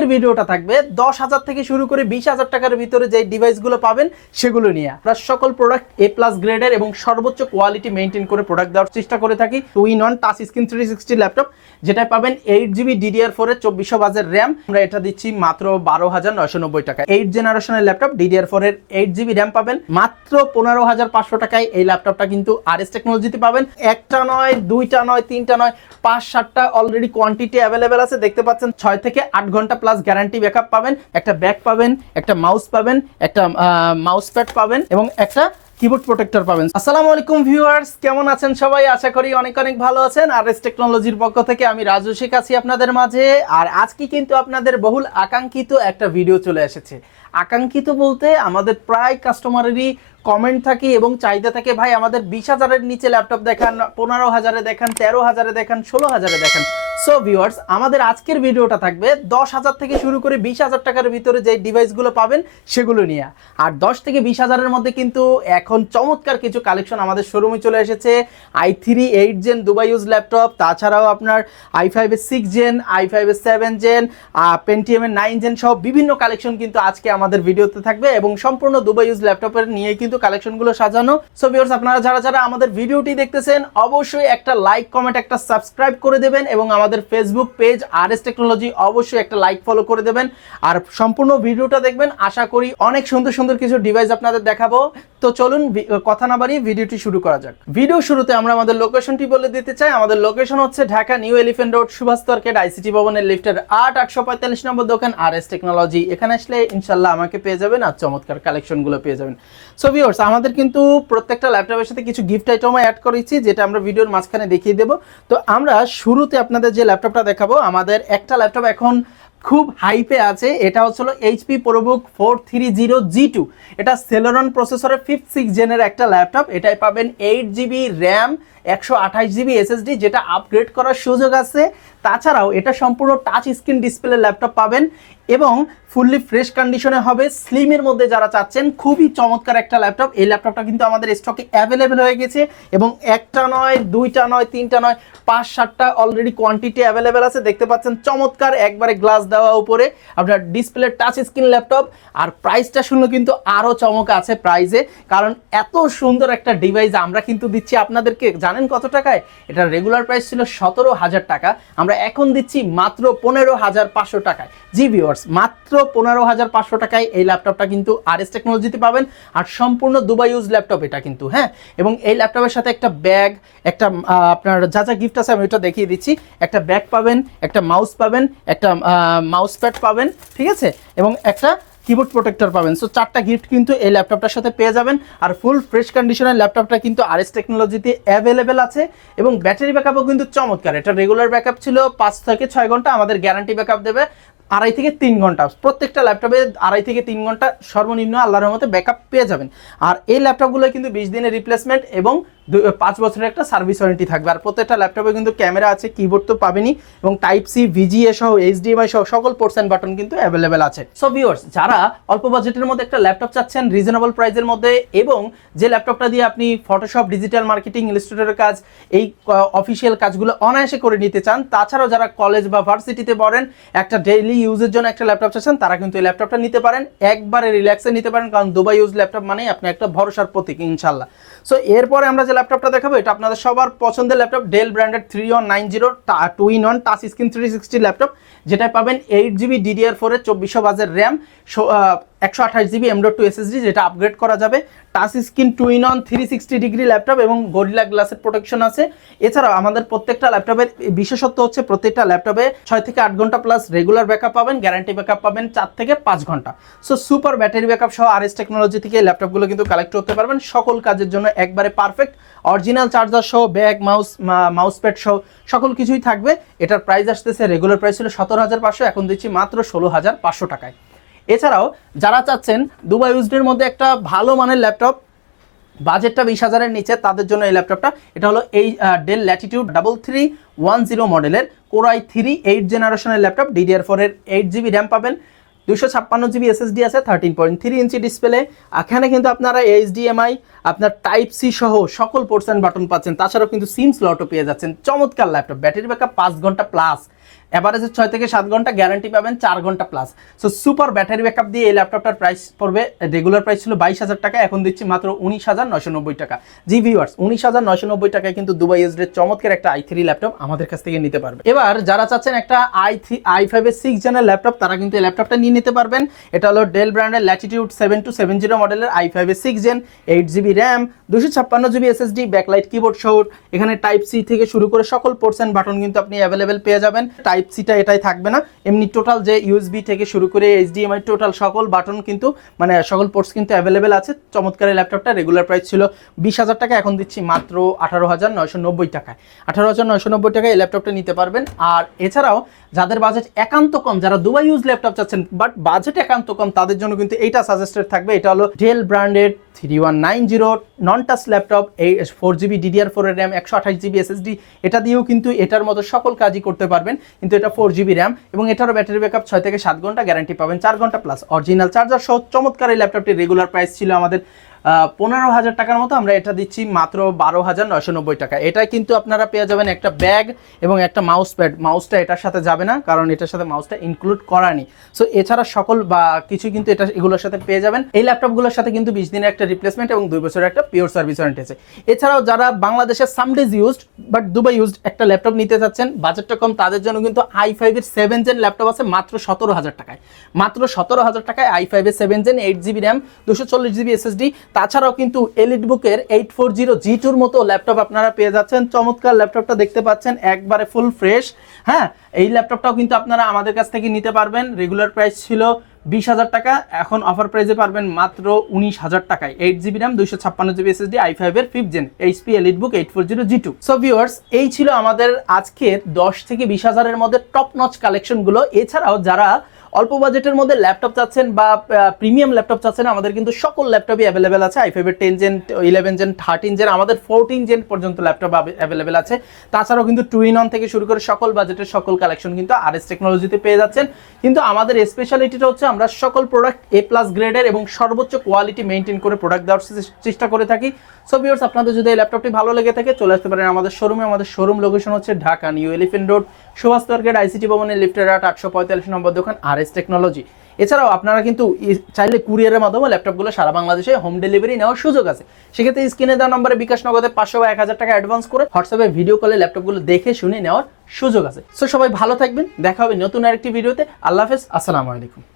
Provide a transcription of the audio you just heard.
এর ভিডিওটা থাকবে 10,000 থেকে শুরু করে 20,000 টাকার ভিতরে যে ডিভাইসগুলো পাবেন সেগুলো নিয়ে আমরা সকল প্রোডাক্ট A+ গ্রেডের এবং সর্বোচ্চ কোয়ালিটি মেনটেন করে প্রোডাক্ট দেওয়ার চেষ্টা করে থাকি। 2-in-1 টাচ স্ক্রিন 360 ল্যাপটপ যেটা পাবেন 8GB DDR4 এর 2400 বাজের র্যাম, আমরা এটা দিচ্ছি মাত্র 12,990 টাকা। 8 জেনারেশনের ল্যাপটপ DDR4 এর 8GB র্যাম পাবেন মাত্র 15,500 টাকায়। এই ল্যাপটপটা কিন্তু RS টেকনোলজিতে পাবেন। একটা নয়, দুইটা নয়, তিনটা নয়, 5-7টা অলরেডি কোয়ান্টিটি অ্যাভেলেবেল আছে। দেখতে পাচ্ছেন 6 থেকে 8 ঘন্টা প্লাস গ্যারান্টি ব্যাকআপ পাবেন, একটা ব্যাগ পাবেন, একটা মাউস পাবেন, একটা মাউস প্যাড পাবেন এবং একটা কিবোর্ড প্রোটেক্টর পাবেন। আসসালামু আলাইকুম ভিউয়ার্স, কেমন আছেন সবাই? আশা করি অনেক অনেক ভালো আছেন। RS টেকনোলজির পক্ষ থেকে আমি রাজু শেখ আছি আপনাদের মাঝে। আর আজকে কিন্তু আপনাদের বহুল আকাঙ্ক্ষিত একটা ভিডিও চলে এসেছে। আকাঙ্ক্ষিত বলতে আমাদের প্রায় কাস্টমারেরই কমেন্ট থাকে এবং চাহিদা থাকে, ভাই আমাদের 20,000-এর নিচে ল্যাপটপ দেখান, 15,000-এ দেখান, 13,000-এ দেখান, 16,000-এ দেখান। সো ভিউয়ার্স, আমাদের আজকের ভিডিওটা থাকবে 10,000 থেকে শুরু করে 20,000 টাকার ভিতরে যে ডিভাইসগুলো পাবেন সেগুলো নিয়ে। আর 10 থেকে 20,000-এর মধ্যে কিন্তু এখন চমৎকার কিছু কালেকশন আমাদের শোরুমে চলে এসেছে। i3 8 gen Dubai use laptop, তাছাড়াও আপনার i5 এর 6 জেন, i5 এর 7 জেন, পেন্টিয়াম এর 9 জেন সহ বিভিন্ন কালেকশন কিন্তু আজকে আমাদের ভিডিওতে থাকবে এবং সম্পূর্ণ দুবাই ইউজ ল্যাপটপের নিয়ে কিন্তু কালেকশনগুলো সাজানো। সো ভিউয়ার্স, আপনারা যারা যারা আমাদের ভিডিওটি দেখতেছেন অবশ্যই একটা লাইক, কমেন্ট, একটা সাবস্ক্রাইব করে দেবেন এবং আমাদের ফেসবুক পেজ RS টেকনোলজি অবশ্যই একটা লাইক, ফলো করে দেবেন আর সম্পূর্ণ ভিডিওটা দেখবেন। আশা করি অনেক সুন্দর সুন্দর কিছু ডিভাইস আপনাদের দেখাবো। তো চলুন কথা না বাড়িয়ে ভিডিওটি শুরু করা যাক। ভিডিও শুরুতে আমরা আমাদের লোকেশনটি বলে দিতে চাই। আমাদের লোকেশন হচ্ছে Dhaka new elephant road, Subhash market, ICT ভবনের লিফটের 845 নম্বর দোকান RS টেকনোলজি। এখানে আসলে ইনশাল্লাহ আমাকে পেয়ে যাবেন আর চমৎকার কালেকশনগুলো পেয়ে যাবেন। সো ভিউয়ার্স, আমাদের কিন্তু প্রত্যেকটা ল্যাপটপের সাথে কিছু গিফট আইটেমও অ্যাড করেছি যেটা আমরা ভিডিওর মাঝখানে দেখিয়ে দেবো। তো আমরা শুরুতে আপনাদের যে ল্যাপটপটা দেখাবো, আমাদের একটা ল্যাপটপ এখন খুব হাইপে আছে। এটা হচ্ছিল HP ProBook 430G2। এটা Celeron প্রসেসরের 5th 6 জেনের একটা ল্যাপটপ। এটাই পাবেন 8GB র্যাম, 128GB SSD, যেটা আপগ্রেড করার সুযোগ আছে। তাছাড়াও এটা সম্পূর্ণ টাচ স্ক্রিন ডিসপ্লে ল্যাপটপ পাবেন এবং ফুললি ফ্রেশ কন্ডিশনে হবে। স্লিমের মধ্যে যারা চাচ্ছেন, খুবই চমৎকার একটা ল্যাপটপ। এই ল্যাপটপটা কিন্তু আমাদের স্টকে অ্যাভেলেবেল হয়ে গেছে এবং একটা নয়, দুইটা নয়, তিনটা নয়, 5-7টা অলরেডি কোয়ান্টিটি অ্যাভেলেবেল আছে। দেখতে পাচ্ছেন চমৎকার একবারে গ্লাস দেওয়া উপরে আপনার ডিসপ্লে টাচ স্ক্রিন ল্যাপটপ। আর প্রাইসটা শুনলে কিন্তু আরও চমক আছে প্রাইসে, কারণ এত সুন্দর একটা ডিভাইস আমরা কিন্তু দিচ্ছি আপনাদেরকে। জানেন কত টাকায়? এটা রেগুলার প্রাইস ছিল 17,000 টাকা, আমরা এখন দিচ্ছি মাত্র 15,500 টাকায়। জি ভিউয়ার্স, মাত্র 15,500 টাকায় এই ল্যাপটপটা কিন্তু RS টেকনোলজিতে পাবেন। আর সম্পূর্ণ দুবাই ইউজ ল্যাপটপ এটা কিন্তু, হ্যাঁ। এবং এই ল্যাপটপের সাথে একটা ব্যাগ, একটা আপনার যা যা গিফট আছে আমি ওটা দেখিয়ে দিচ্ছি। একটা ব্যাগ পাবেন, একটা মাউস পাবেন, একটা মাউস প্যাড পাবেন, ঠিক আছে, এবং একটা কিবোর্ড প্রোটেক্টর পাবেন। সো 4টা গিফট কিন্তু এই ল্যাপটপটার সাথে পেয়ে যাবেন। আর ফুল ফ্রেশ কন্ডিশনের ল্যাপটপটা কিন্তু RS টেকনোলজিতে অ্যাভেলেবেল আছে এবং ব্যাটারি ব্যাকআপও কিন্তু চমৎকার। এটা রেগুলার ব্যাকআপ ছিল 5 থেকে 6 ঘন্টা, আমাদের গ্যারান্টি ব্যাকআপ দেবে 2.5 থেকে 3 ঘন্টা। প্রত্যেকটা ল্যাপটপে 2.5 থেকে 3 ঘন্টা সর্বনিম্ন আল্লাহর রহমতে ব্যাকআপ পেয়ে যাবেন। আর এই ল্যাপটপগুলো কিন্তু 20 দিনের রিপ্লেসমেন্ট এবং 5 বছরের একটা সার্ভিস ওয়ারেন্টি থাকবে। আর প্রত্যেকটা ল্যাপটপে কিন্তু ক্যামেরা আছে, কিবোর্ড তো পাবেনই এবং Type-C, VGA সহ HDMI সহ সকল পোর্টস অ্যান্ড বাটন কিন্তু অ্যাভেলেবেল আছে। সো ভিউয়ার্স, যারা অল্প বাজেটের মধ্যে একটা ল্যাপটপ চাচ্ছেন রিজনেবল প্রাইসের মধ্যে এবং যে ল্যাপটপটা দিয়ে আপনি ফটোশপ, ডিজিটাল মার্কেটিং, ইলাস্ট্রেটরের কাজ, এই অফিসিয়াল কাজগুলো অনায়াসে করে নিতে চান, তাছাড়াও যারা কলেজ বা ভার্সিটিতে পড়েন, একটা ডেইলি ইউজের জন্য একটা ল্যাপটপ চাচ্ছেন, তারা কিন্তু এই ল্যাপটপটা নিতে পারেন। একবারে রিল্যাক্সে নিতে পারেন, কারণ দুবাই ইউজ ল্যাপটপ মানে আপনি একটা ভরসার প্রতীক ইনশাল্লাহ। সো এরপরে আমরা যে ল্যাপটপটা দেখাবো এটা আপনাদের সবার পছন্দের laptop, Dell branded 3190 2-in-1 touch screen 360 laptop, যেটা পাবেন 8GB DDR4 এর 2400 বাজের র্যাম, 128GB M.2 SSD, যেটা আপগ্রেড করা যাবে। Touch screen 2-in-1 360 degree laptop এবং গরিলা গ্লাসের প্রোটেকশন আছে। এছাড়াও আমাদের প্রত্যেকটা ল্যাপটপের বিশেষত্ব হচ্ছে প্রত্যেকটা ল্যাপটপে 6 থেকে 8 ঘন্টা প্লাস রেগুলার ব্যাকআপ পাবেন, গ্যারান্টি ব্যাকআপ পাবেন 4 থেকে 5 ঘন্টা। সো সুপার ব্যাটারি ব্যাকআপ সহ RS টেকনোলজি থেকে এই ল্যাপটপগুলো কিন্তু কালেক্ট করতে পারবেন। সকল কাজের জন্য একবারে পারফেক্ট। অরিজিনাল চার্জার সহ ব্যাগ, মাউস প্যাড সহ সকল কিছুই থাকবে। এটার প্রাইস আসতেছে, রেগুলার প্রাইস ছিল 17,500, এখন দিচ্ছি মাত্র 16,500 টাকায়। এছাড়াও যারা চাচ্ছেন দুবাই ইউজডের মধ্যে একটা ভালো মানের ল্যাপটপ, বাজেটটা 20,000-এর নিচে, তাদের জন্য এই ল্যাপটপটা। এটা হলো এই ডেল ল্যাটিটিউড 3310 মডেলের Core i3 8 জেনারেশনের ল্যাপটপ। DDR4 এর 8GB র্যাম পাবেন, 256GB SSD আছে, 13.3 ইঞ্চি ডিসপ্লে। এখানে কিন্তু আপনারা HDMI, আপনার Type-C সহ সকল পোর্টস অ্যান্ড বাটন পাচ্ছেন। তাছাড়াও কিন্তু সিম স্লটও পেয়ে যাচ্ছেন। চমৎকার ল্যাপটপ, ব্যাটারি ব্যাকআপ 5 ঘন্টা প্লাস, এভারেজে 6 থেকে 7 ঘন্টা, গ্যারান্টি পাবেন 4 ঘন্টা plus. So super battery backup দিয়ে এই ল্যাপটপটার প্রাইস পড়বে, রেগুলার প্রাইস ছিল 22,000 টাকা, এখন দিচ্ছি মাত্র 19,990 টাকা। জি ভিউয়ার্স, 19,990 টাকায় কিন্তু দুবাই ইউজড চমৎকার একটা i3 ল্যাপটপ আমাদের কাছ থেকে নিতে পারবে। এবার যারা চাচ্ছেন একটা i5 এর 6 জেনের ল্যাপটপ, তারা কিন্তু এই ল্যাপটপটা নিয়ে নিতে পারবেন। এটা হলো ডেল ব্র্যান্ডের ল্যাটিটিউড 7270 মডেলের i5 এর 6 gen, 8GB RAM, 256GB SSD, backlight keyboard সহ। এখানে টাইপ সি থেকে শুরু করে সকল পোর্টস এন্ড বাটন কিন্তু আপনি অ্যাভেলেবেল পেয়ে যাবেন। টাইপ সিটা এটাই থাকবে না, এমনি টোটাল যে ইউএসবি থেকে শুরু করে HDMI টোটাল সকল বাটন কিন্তু মানে সকল পোর্টস কিন্তু অ্যাভেলেবেল আছে। চমৎকার এই ল্যাপটপটা রেগুলার প্রাইস ছিল 20,000 টাকা, এখন দিচ্ছি মাত্র 18,990 টাকায়। 18,990 টাকায় এই ল্যাপটপটা নিতে পারবেন। আর এছাড়াও যাদের বাজেট একান্ত কম, যারা দুবাই ইউজ ল্যাপটপ চাচ্ছেন বাট বাজেট একান্ত কম, তাদের জন্য কিন্তু এইটা সাজেস্টেড থাকবে। এটা হলো Dell branded 3190 non touch laptop, এই 4GB DDR4 এর র্যাম, 128GB SSD। এটা দিয়েও কিন্তু এটার মতো সকল কাজই করতে পারবেন, কিন্তু এটা 4GB র্যাম এবং এটারও ব্যাটারি ব্যাকআপ 6 থেকে 7 ঘন্টা, গ্যারান্টি পাবেন 4 ঘন্টা প্লাস। অরিজিনাল চার্জার সহ চমৎকার এই ল্যাপটপটির রেগুলার প্রাইস ছিল আমাদের 15,000 টাকার মতো, আমরা এটা দিচ্ছি মাত্র 12,990 টাকা। এটা কিন্তু আপনারা পেয়ে যাবেন একটা ব্যাগ এবং একটা মাউস প্যাড। মাউসটা এটার সাথে যাবে না, কারণ এটার সাথে মাউসটা ইনক্লুড করা নেই। সো এছাড়া সকল বা কিছু কিন্তু এটা এগুলোর সাথে পেয়ে যাবেন। এই ল্যাপটপগুলোর সাথে কিন্তু 20 দিনের একটা রিপ্লেসমেন্ট এবং 2 বছরের একটা পিওর সার্ভিস ওয়ারেন্টি আছে। এছাড়াও যারা বাংলাদেশের সামডেজ ইউজড বাট দুবাই ইউজড একটা ল্যাপটপ নিতে চাচ্ছেন, বাজেটটা কম, তাদের জন্য কিন্তু i5 এর 7 জেন ল্যাপটপ আছে মাত্র 17,000 টাকায়। মাত্র 17,000 টাকায় i5 এর 7 gen, 8GB RAM, 240GB SSD। তাছাড়াও কিন্তু এলিটবুকের 840G2 মতো ল্যাপটপ আপনারা পেয়ে যাচ্ছেন। চমৎকার ল্যাপটপটা দেখতে পাচ্ছেন, একবারে ফুল ফ্রেশ। হ্যাঁ, এই ল্যাপটপটাও কিন্তু আপনারা আমাদের কাছ থেকে নিতে পারবেন। রেগুলার প্রাইস ছিল 20,000 টাকা, এখন অফার প্রাইসে পারবেন মাত্র 19,000 টাকায়। 8GB RAM, 256GB SSD, i5 এর 5th gen, HP EliteBook 840G2। So viewers, এই ছিল আমাদের আজকের 10 থেকে 20,000 এর মধ্যে টপ নচ কালেকশনগুলো। এছাড়াও যারা অল্প বাজেটের মধ্যে ল্যাপটপ চাচ্ছেন বা প্রিমিয়াম ল্যাপটপ চাচ্ছেন, আমাদের কিন্তু সকল ল্যাপটপই অ্যাভেলেবেল আছে। i5 এর 10 জেন, 11 জেন, 13 জেন, আমাদের 14 জেন পর্যন্ত ল্যাপটপ অ্যাভেলেবেল আছে। তাছাড়াও কিন্তু 2-in-1 থেকে শুরু করে সকল বাজেটের সকল কালেকশন কিন্তু RS টেকনোলজিতে পেয়ে যাচ্ছেন। কিন্তু আমাদের স্পেশালিটিটা হচ্ছে আমরা সকল প্রোডাক্ট A+ গ্রেডের এবং সর্বোচ্চ কোয়ালিটি মেনটেন করে প্রোডাক্ট দেওয়ার চেষ্টা করে থাকি। সো ভিউয়ার্স, আপনাদের যদি এই ল্যাপটপটি ভালো লেগে থাকে, চলে আসতে পারেন আমাদের শোরুমে। আমাদের শোরুম লোকেশন হচ্ছে Dhaka new elephant road, Subhash market, ICT ভবনের লিফটের 845 নম্বর দোকান, RS টেকনোলজি। এছাড়াও আপনারা কিন্তু চাইলে কুরিয়ারের মাধ্যমে ল্যাপটপগুলো সারা বাংলাদেশে হোম ডেলিভারি নেওয়ার সুযোগ আছে। সেক্ষেত্রে স্ক্রিনে দেওয়া নম্বরে বিকাশ নগদে 500 বা 1,000 টাকা অ্যাডভান্স করে হোয়াটসঅ্যাপে ভিডিও কলে ল্যাপটপগুলো দেখে শুনে নেওয়ার সুযোগ আছে। সো সবাই ভালো থাকবেন, দেখা হবে নতুন আরেকটি ভিডিওতে। আল্লাহ হাফেজ, আসসালামু আলাইকুম।